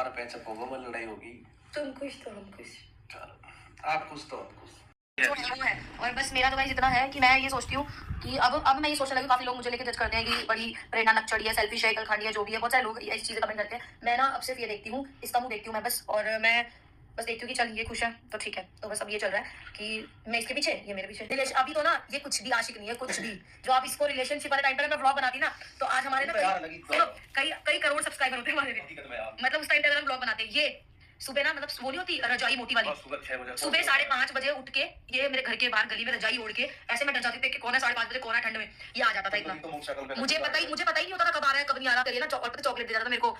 दोबारा पैचअप होगा, मतलब लड़ाई होगी। तुम खुश तो हम खुश। चलो आप खुश तो हम खुश। है और बस मेरा तो भाई इतना है कि मैं ये सोचती हूँ कि अब मैं ये सोचने लगी, काफी लोग मुझे लेके जज करते हैं कि बड़ी प्रेरणा नक्चड़ी है, सेल्फिश है, कलखंडी है, जो भी है, बहुत सारे लोग ऐसी चीजें कमेंट करते हैं। मैं ना अब सिर्फ ये देखती हूँ, इसका मुंह देखती हूँ मैं बस, और मैं बस देखती हूँ कि चल ये खुश है तो ठीक है। तो बस अब ये चल रहा है कि मैं इसके पीछे, ये मेरे पीछे। रिलेशन अभी तो ना ये कुछ भी आशिक नहीं है, कुछ भी। जो आप इसको रिलेशनशिप वाले टाइम पे मैं व्लॉग बनाती ना, तो आज हमारे ना कई कई करोड़ सब्सक्राइबर होते हैं हमारे भी। मतलब उस टाइम पे अगर हम व्लॉग बनाते, ये सुबह ना, मतलब वो नहीं होती रजाई मोटी वाली, सुबह 5:30 बजे उठ के ये मेरे घर के बाहर गली में रजाई ओढ़ के ऐसे मैं डर जाती थी कि कौन है 5:30 बजे, कौन है ठंड में, ये आ जाता था इतना। मुझे पता ही नहीं होता था कब आ रहा है कब नहीं आ रहा। करिए ना चॉकलेट दे जाता था मेरे को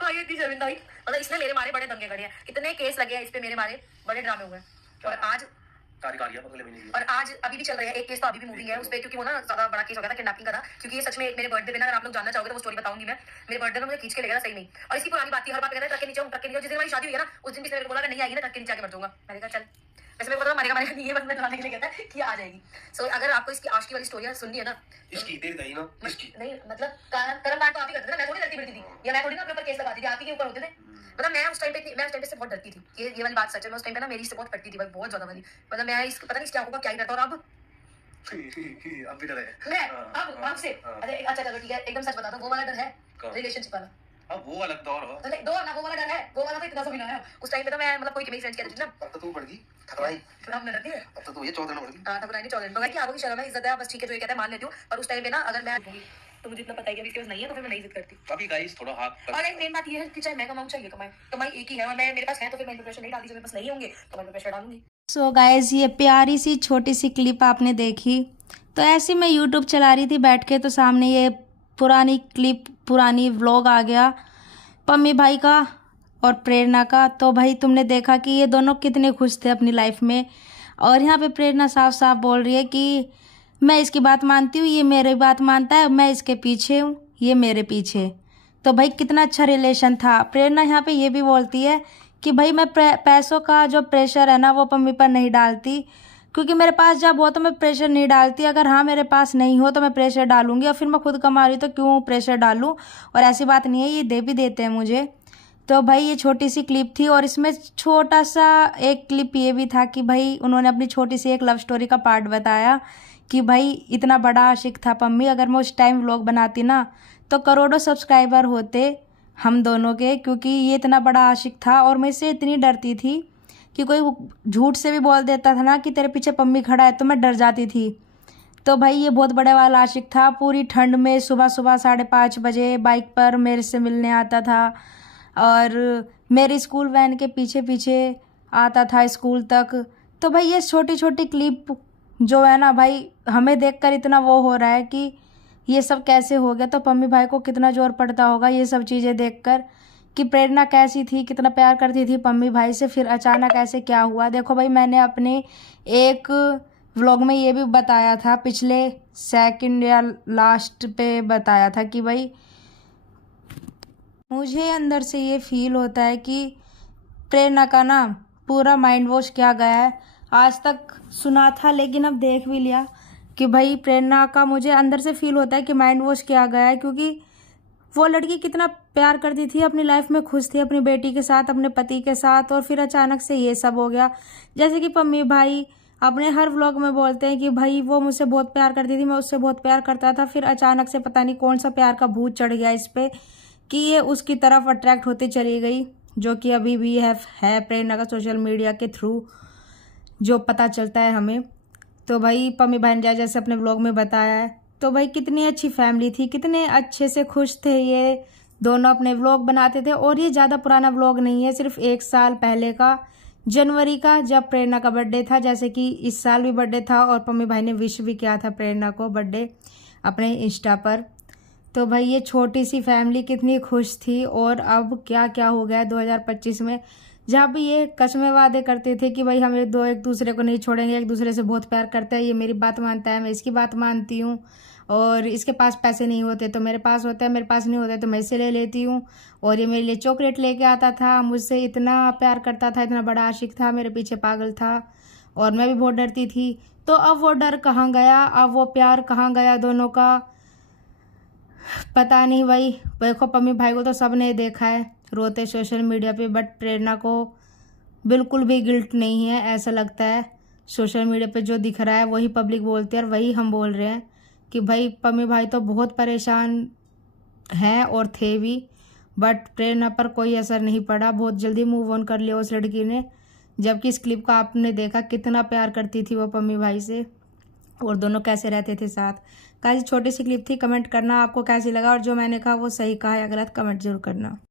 भाई, इतनी शर्मिंदा हुई। मतलब इसने मेरे मारे बड़े दंगे करे हैं, इतने केस लगे हैं इस पे मेरे मारे, बड़े ड्रामे हुए हैं। और आज अभी भी चल रहे हैं, एक केस तो अभी भी मूविंग है उस पे, क्योंकि वो ना ज्यादा बड़ा केस हो गया था किडनैपिंग का था। क्योंकि ये सच में मेरे बर्थडे पे ना, अगर आप लोग जानना चाहोगे तो वो स्टोरी बताऊंगी मैं। मेरे बर्थडे में मुझे खींच के ले गया सही नहीं, और इसकी पुरानी बात थी, हर बात कहता है ट्रक के नीचे जिस दिन हमारी शादी हुई है ना, उस दिन भी मेरे को बोला कि नहीं आएगी ना ट्रक के नीचे आके मर जाऊंगा। मैंने कहा चल, वैसे मेरे को पता मरेगा नहीं है, बस मैं डराने के लिए कहता है कि आ जाएगी। सो अगर आपको इसकी आशिकी वाली स्टोरी सुननी है ना, इसकी तेरी नहीं ना, इसकी नहीं, मतलब कर्मकांड तो आप ही करते थे ना, मैं थोड़ी करती फिरती थी, या मैं थोड़ी ना अपने ऊपर केस लगाती थी, आप ही के ऊपर होते थे। मतलब मैं उस टाइम पे से बहुत डरती थी, ये वाली बात सच है। मैं उस टाइम पे ना मेरी इससे बहुत कटती थी भाई, बहुत ज्यादा वाली। मतलब मैं इस पता नहीं इसके आंखों का क्या ही रहता। और अब भी डर है मैं अब आपसे, अरे अच्छा चलो ठीक है, एकदम सच बता दो, वो वाला डर है रिलेशनशिप वाला? अब वो अलग दौर हो, दो ना, वो वाला डर है, वो वाला तो इतना भी ना है। उस टाइम पे तो मैं मतलब कोई मेरी फ्रेंड्स कहती थी ना, अब तो तू बढ़ गई खतराई, अब मैं डरती है, अब तो ये 14 बढ़ गई। हां तब नहीं 14 लोग की आगो की शर्म है, इज्जत है, बस ठीक है जो ये कहता है मान लेती हूं। पर उस टाइम पे ना अगर मैं तो मुझे इतना पता है कि अभी इसके पास नहीं है, तो फिर मैं नहीं इज्जत करती। अभी गाइस थोड़ा हाथ और एक मेन बात ये है कि चाहे मैं कमाऊं चाहे ये कमाए, कमाई एक ही है, और मैं मेरे पास है तो फिर मैं प्रेशर नहीं डालती, जब मेरे पास नहीं होंगे तो मैं प्रेशर डालूंगी। सो गाइज, ये प्यारी सी छोटी सी क्लिप आपने देखी, तो ऐसे मैं यूट्यूब चला रही थी बैठ के, तो सामने ये पुरानी क्लिप, पुरानी व्लॉग आ गया पम्मी भाई का और प्रेरणा का। तो भाई तुमने देखा कि ये दोनों कितने खुश थे अपनी लाइफ में, और यहाँ पे प्रेरणा साफ साफ बोल रही है कि मैं इसकी बात मानती हूँ, ये मेरी बात मानता है, मैं इसके पीछे हूँ, ये मेरे पीछे। तो भाई कितना अच्छा रिलेशन था। प्रेरणा यहाँ पे ये भी बोलती है कि भाई मैं पैसों का जो प्रेशर है ना वो पम्मी पर नहीं डालती, क्योंकि मेरे पास जब हो तो मैं प्रेशर नहीं डालती, अगर हाँ मेरे पास नहीं हो तो मैं प्रेशर डालूंगी, और फिर मैं खुद कमा रही तो क्यों प्रेशर डालूं। और ऐसी बात नहीं है, ये दे भी देते हैं मुझे। तो भाई ये छोटी सी क्लिप थी, और इसमें छोटा सा एक क्लिप ये भी था कि भाई उन्होंने अपनी छोटी सी एक लव स्टोरी का पार्ट बताया कि भाई इतना बड़ा आशिक था पम्मी, अगर मैं उस टाइम व्लॉग बनाती ना तो करोड़ों सब्सक्राइबर होते हम दोनों के, क्योंकि ये इतना बड़ा आशिक था। और मैं इससे इतनी डरती थी कि कोई झूठ से भी बोल देता था ना कि तेरे पीछे पम्मी खड़ा है, तो मैं डर जाती थी। तो भाई ये बहुत बड़े वाला आशिक था, पूरी ठंड में सुबह 5:30 बजे बाइक पर मेरे से मिलने आता था, और मेरी स्कूल वैन के पीछे पीछे आता था स्कूल तक। तो भाई ये छोटी छोटी क्लिप जो है ना भाई, हमें देखकर इतना वो हो रहा है कि ये सब कैसे हो गया। तो पम्मी भाई को कितना जोर पड़ता होगा ये सब चीज़ें देखकर, कि प्रेरणा कैसी थी, कितना प्यार करती थी पम्मी भाई से, फिर अचानक ऐसे क्या हुआ। देखो भाई मैंने अपने एक व्लॉग में ये भी बताया था, पिछले सेकंड या लास्ट पे बताया था कि भाई मुझे अंदर से ये फील होता है कि प्रेरणा का ना पूरा माइंड वॉश किया गया है। आज तक सुना था लेकिन अब देख भी लिया कि भाई प्रेरणा का मुझे अंदर से फील होता है कि माइंड वॉश किया गया है, क्योंकि वो लड़की कितना प्यार करती थी, अपनी लाइफ में खुश थी अपनी बेटी के साथ, अपने पति के साथ, और फिर अचानक से ये सब हो गया। जैसे कि पम्मी भाई अपने हर व्लॉग में बोलते हैं कि भाई वो मुझसे बहुत प्यार करती थी, मैं उससे बहुत प्यार करता था, फिर अचानक से पता नहीं कौन सा प्यार का भूत चढ़ गया इस पे कि ये उसकी तरफ अट्रैक्ट होती चली गई, जो कि अभी भी है प्रेरणा का सोशल मीडिया के थ्रू जो पता चलता है हमें। तो भाई पम्मी भाई ने जैसे अपने व्लॉग में बताया है, तो भाई कितनी अच्छी फैमिली थी, कितने अच्छे से खुश थे ये दोनों, अपने व्लॉग बनाते थे। और ये ज़्यादा पुराना व्लॉग नहीं है, सिर्फ 1 साल पहले का, जनवरी का, जब प्रेरणा का बर्थडे था। जैसे कि इस साल भी बर्थडे था और पम्मी भाई ने विश भी किया था प्रेरणा को बर्थडे अपने इंस्टा पर। तो भाई ये छोटी सी फैमिली कितनी खुश थी, और अब क्या क्या हो गया 2025 में, जहाँ भी ये कसमें वादे करते थे कि भाई हम एक दूसरे को नहीं छोड़ेंगे, एक दूसरे से बहुत प्यार करते हैं, ये मेरी बात मानता है, मैं इसकी बात मानती हूँ, और इसके पास पैसे नहीं होते तो मेरे पास होता है, मेरे पास नहीं होते तो मैं इससे ले लेती हूँ, और ये मेरे लिए चॉकलेट लेके आता था, मुझसे इतना प्यार करता था, इतना बड़ा आशिक था, मेरे पीछे पागल था, और मैं भी बहुत डरती थी। तो अब वो डर कहाँ गया, अब वो प्यार कहाँ गया दोनों का, पता नहीं भाई। देखो पम्मी भाई को तो सबने देखा है, रोते सोशल मीडिया पे, बट प्रेरणा को बिल्कुल भी गिल्ट नहीं है। ऐसा लगता है सोशल मीडिया पे जो दिख रहा है वही पब्लिक बोलती है और वही हम बोल रहे हैं कि भाई पम्मी भाई तो बहुत परेशान हैं और थे भी, बट प्रेरणा पर कोई असर नहीं पड़ा। बहुत जल्दी मूव ऑन कर लिया उस लड़की ने। जबकि इस क्लिप का आपने देखा कितना प्यार करती थी वो पम्मी भाई से और दोनों कैसे रहते थे साथ। काफ़ी छोटी सी क्लिप थी। कमेंट करना आपको कैसी लगा और जो मैंने कहा वो सही कहा या गलत, कमेंट जरूर करना।